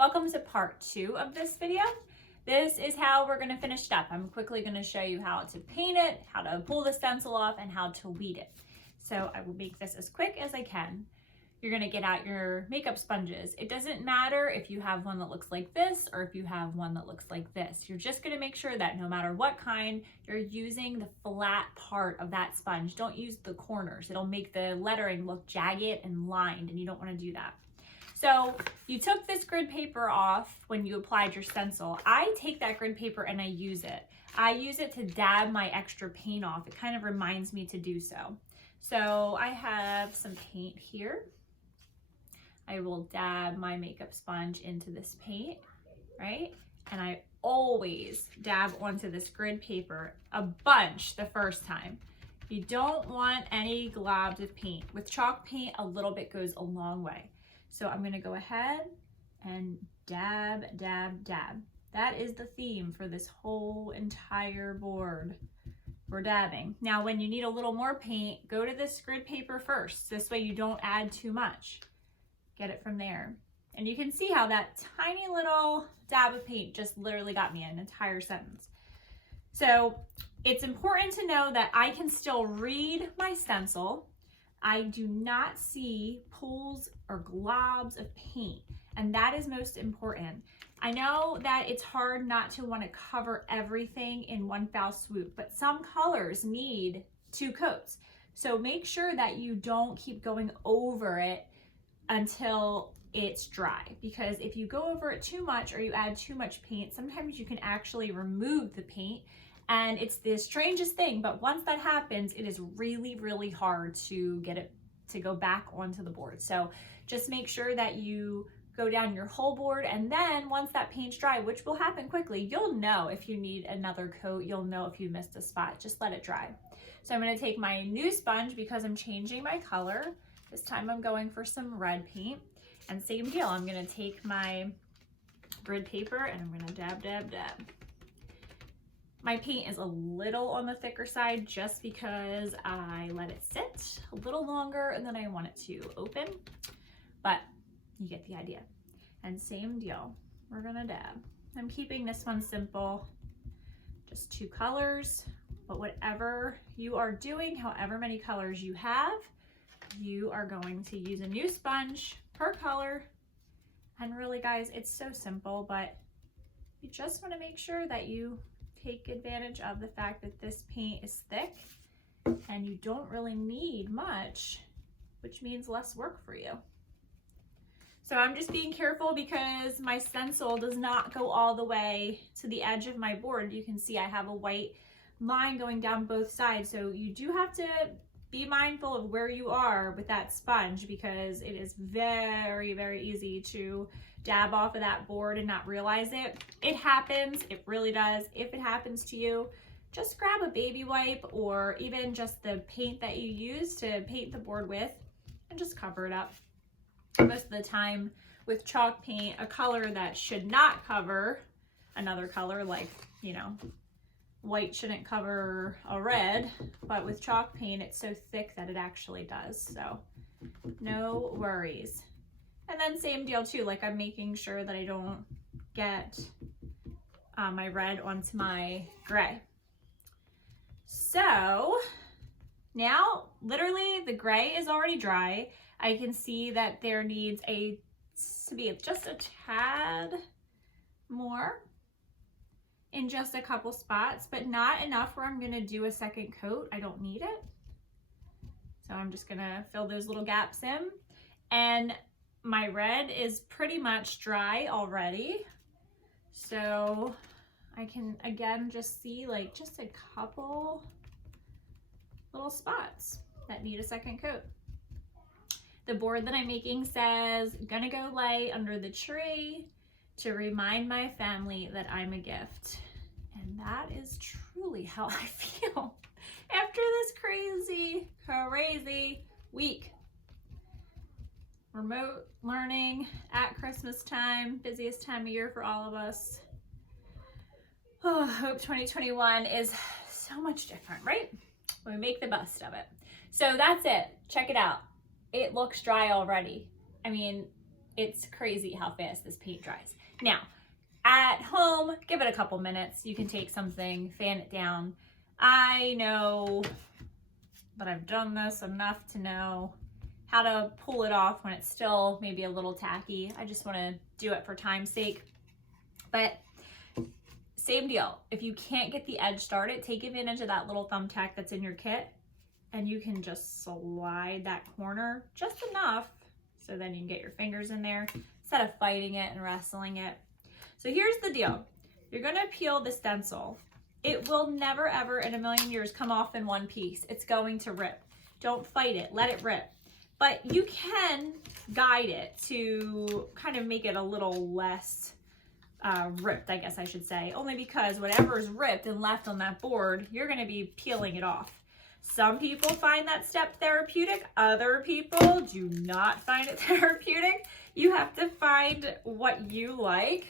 Welcome to part 2 of this video. This is how we're going to finish it up. I'm quickly going to show you how to paint it, how to pull the stencil off, and how to weed it. So I will make this as quick as I can. You're going to get out your makeup sponges. It doesn't matter if you have one that looks like this or if you have one that looks like this. You're just going to make sure that no matter what kind, you're using the flat part of that sponge. Don't use the corners. It'll make the lettering look jagged and lined, and you don't want to do that. So you took this grid paper off when you applied your stencil. I take that grid paper and I use it. I use it to dab my extra paint off. It kind of reminds me to do so. So I have some paint here. I will dab my makeup sponge into this paint, right? And I always dab onto this grid paper a bunch the first time. You don't want any globs of paint. With chalk paint, a little bit goes a long way. So I'm gonna go ahead and dab, dab, dab. That is the theme for this whole entire board. We're dabbing. Now, when you need a little more paint, go to this grid paper first. This way you don't add too much. Get it from there. And you can see how that tiny little dab of paint just literally got me an entire sentence. So it's important to know that I can still read my stencil. I do not see pools or globs of paint, and that is most important. I know that it's hard not to want to cover everything in one foul swoop, but some colors need 2 coats. So make sure that you don't keep going over it until it's dry, because if you go over it too much or you add too much paint, sometimes you can actually remove the paint. And it's the strangest thing, but once that happens, it is really, really hard to get it to go back onto the board. So just make sure that you go down your whole board, and then once that paint's dry, which will happen quickly, you'll know if you need another coat, you'll know if you missed a spot, just let it dry. So I'm gonna take my new sponge because I'm changing my color. This time I'm going for some red paint, and same deal, I'm gonna take my grid paper and I'm gonna dab, dab, dab. My paint is a little on the thicker side just because I let it sit a little longer and then I want it to open, but you get the idea. And same deal, we're gonna dab. I'm keeping this one simple, just 2 colors, but whatever you are doing, however many colors you have, you are going to use a new sponge per color. And really guys, it's so simple, but you just wanna make sure that you take advantage of the fact that this paint is thick and you don't really need much, which means less work for you. So I'm just being careful because my stencil does not go all the way to the edge of my board. You can see I have a white line going down both sides. So you do have to be mindful of where you are with that sponge, because it is very, very easy to dab off of that board and not realize it. It happens, it really does. If it happens to you, just grab a baby wipe or even just the paint that you use to paint the board with and just cover it up. Most of the time with chalk paint, a color that should not cover another color, like, you know, white shouldn't cover a red, but with chalk paint, it's so thick that it actually does. So no worries. And then same deal too, like I'm making sure that I don't get my red onto my gray. So now literally the gray is already dry. I can see that there needs to be just a tad more in just a couple spots, but not enough where I'm gonna do a second coat. I don't need it. So I'm just gonna fill those little gaps in. And my red is pretty much dry already. So I can again just see like just a couple little spots that need a second coat. The board that I'm making says, gonna go lay under the tree to remind my family that I'm a gift. And that is truly how I feel after this crazy week. Remote learning at Christmas time, busiest time of year for all of us. Oh, I hope 2021 is so much different, right? We make the best of it. So that's it. Check it out. It looks dry already. I mean, It's crazy how fast this paint dries. Now, at home, give it a couple minutes. You can take something, fan it down. I know, but I've done this enough to know how to pull it off when it's still maybe a little tacky. I just want to do it for time's sake. But same deal. If you can't get the edge started, take advantage of that little thumbtack that's in your kit, and you can just slide that corner just enough so then you can get your fingers in there instead of fighting it and wrestling it. So here's the deal. You're gonna peel the stencil. It will never ever in a million years come off in one piece. It's going to rip. Don't fight it, let it rip. But you can guide it to kind of make it a little less ripped, I guess I should say, only because whatever is ripped and left on that board, you're gonna be peeling it off. Some people find that step therapeutic, other people do not find it therapeutic. You have to find what you like.